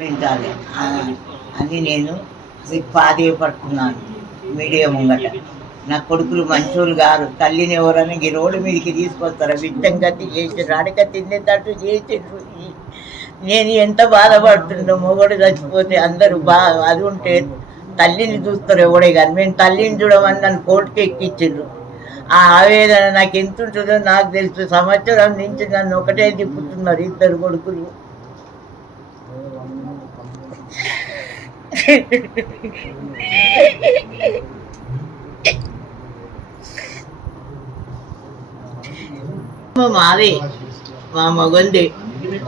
వింటాలి అని నేను ప్రాధేయపడుతున్నాను మీడియా ముంగట. నా కొడుకులు మంచోళ్ళు గారు, తల్లిని ఎవరని ఈ రోడ్డు మీదకి తీసుకొస్తారా? బిడ్డం గతి చేసిండ్రు, అడక తినేటట్టు చేసిండ్రు. నేను ఎంత బాధపడుతుండో, మొగడు చచ్చిపోతే అందరూ అది ఉంటే తల్లిని చూస్తారు ఎవడే కానీ, మేము తల్లిని చూడమని నన్ను కోర్టుకి ఎక్కించిండ్రు. ఆ ఆవేదన నాకు ఎంత ఉంటుందో నాకు తెలుసు. సంవత్సరం నుంచి నన్ను ఒకటే తిప్పుతున్నారు ఇద్దరు కొడుకులు. మాదే మా మగందే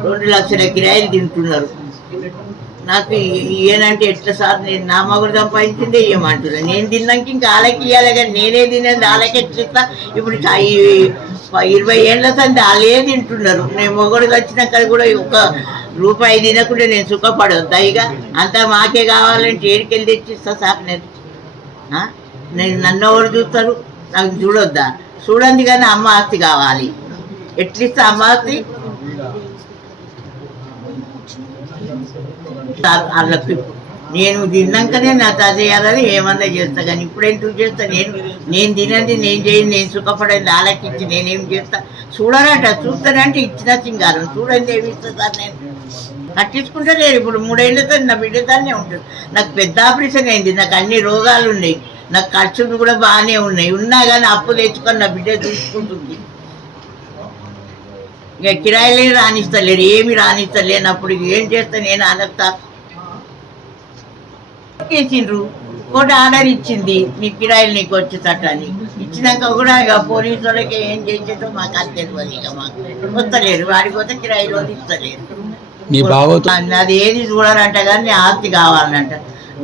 2 లక్షల కిరాయిలు తింటున్నారు. నాకు ఏనంటే ఎట్లా సార్, నేను నా మగుడు సంపాదించిందే ఇవ్వమంటున్నాను. నేను తిన్నాక ఇంకా వాళ్ళకి ఇవ్వాలి కానీ నేనే తినేది వాళ్ళకి ఎట్లా? ఇప్పుడు 20 ఏళ్ళ సంది వాళ్ళే తింటున్నారు. నేను మొగడు వచ్చినాక కూడా ఒక రూపాయి తినకుండా నేను సుఖపడొద్దా? ఇక అంతా మాకే కావాలంటే ఏడికెళ్ళి తెచ్చిస్తా సార్? నేను నన్ను ఎవరు చూస్తారు? నాకు చూడొద్దా? చూడండి కానీ అమ్మ ఆస్తి కావాలి. ఎట్లిస్తా అమ్మ ఆస్తి? వాళ్ళకి నేను తిన్నాకనే నా చేయాలని ఏమన్నా చేస్తా కానీ ఇప్పుడేంటూ చేస్తా? నేను తినండి, నేను చేయండి, నేను సుఖపడేది వాళ్ళకి ఇచ్చి నేనేం చేస్తా? చూడరట, చూస్తానంటే ఇచ్చిన సింగారం, చూడండి ఏమి ఇస్తా సార్? నేను కట్టించుకుంటే లేదు. ఇప్పుడు 3 ఏళ్ళతో నా బిడ్డతోనే ఉంటుంది. నాకు పెద్ద ఆపరేషన్ అయింది, నాకు అన్ని రోగాలు ఉన్నాయి, నాకు ఖర్చులు కూడా బాగానే ఉన్నాయి. ఉన్నా కానీ అప్పు తెచ్చుకొని నా బిడ్డ చూసుకుంటుంది. ఇక కిరాయిలే రాణిస్తలేరు, ఏమి రాణిస్తలేనప్పుడు ఏం చేస్తా? నేను అనస్తా చేసిండ్రు, కోర్టు ఆర్డర్ ఇచ్చింది, నీ కిరాయిలు నీకు వచ్చేటట్టు అని. ఇచ్చినాక కూడా ఇక పోలీసు వాళ్ళకి ఏం చేసేదో మాకు అది తెలియదు. ఇక మాకు వస్తలేరు, వాడికి పోతే కిరాయిలు వాళ్ళు ఇస్తలేరు. అది ఏది చూడాలంట కానీ ఆస్తి కావాలంట.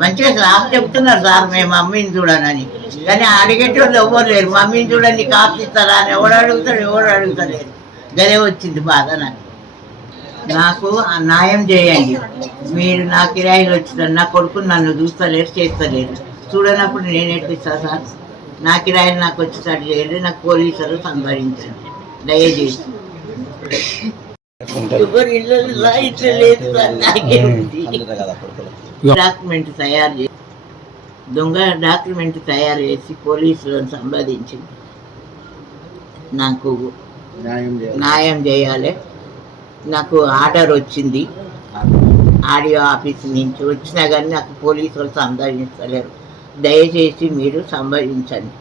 మంచిగా సార్ చెప్తున్నారు సార్, మేము మమ్మీని చూడనని, కానీ అడిగేటోళ్ళు ఎవరు లేరు. మమ్మీని చూడండి కాస్త ఇస్తారా అని ఎవడు అడుగుతాడు? ఎవరు అడుగుతలేరు. గదే వచ్చింది బాధ నాకు న్యాయం చేయండి. మీరు నా కిరాయిలు వచ్చినారు, నా కొడుకుని నన్ను చూస్తలేరు, చేస్తలేరు. చూడనప్పుడు నేను ఎట్లిస్తా సార్? నా కిరాయిలు నాకు వచ్చేసరి చేయండి, నాకు పోలీసులు సంపాదించండి దయచేసి. డాక్యుమెంట్ తయారు చేసి, దొంగ డాక్యుమెంట్ తయారు చేసి పోలీసులను సంపాదించి నాకు న్యాయం చేయాలి. నాకు ఆర్డర్ వచ్చింది ఆడియో ఆఫీస్ నుంచి, వచ్చినా కానీ నాకు పోలీసులు సంపాదించలేరు. దయచేసి మీరు సంపాదించండి.